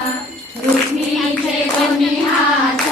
रुक्मिणीचे दोन्ही हात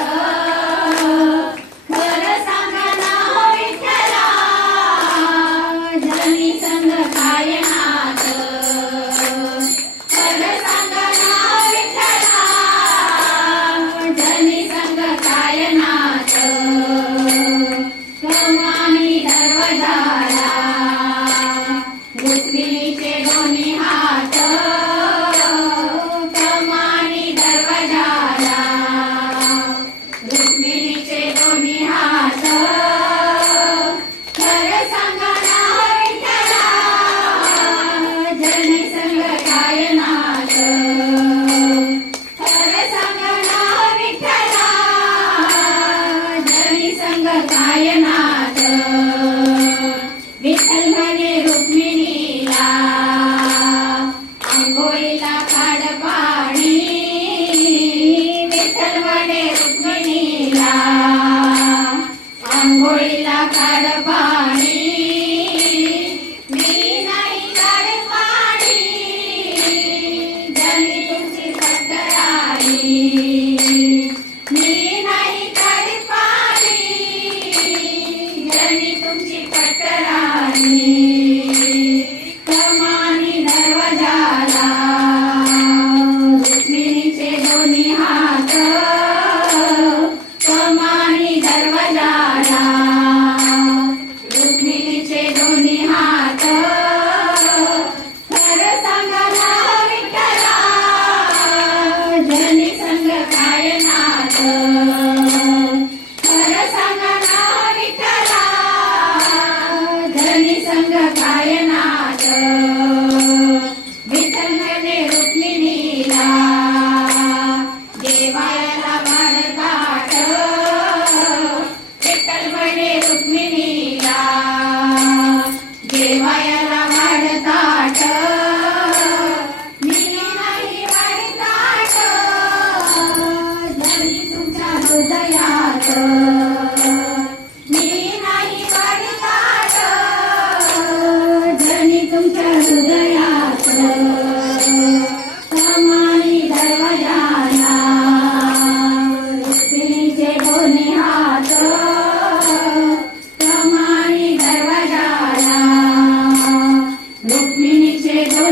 Ramana ತಾಟ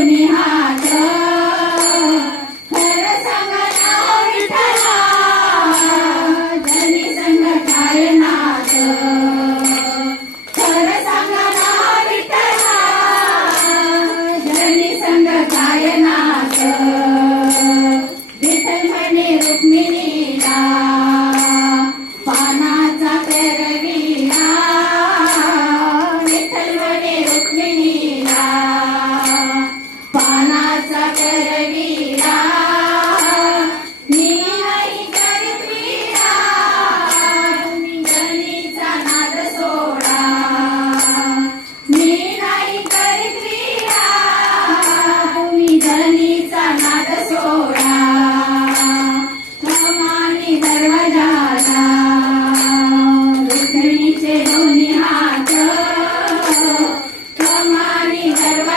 minha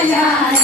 yeah.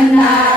and I.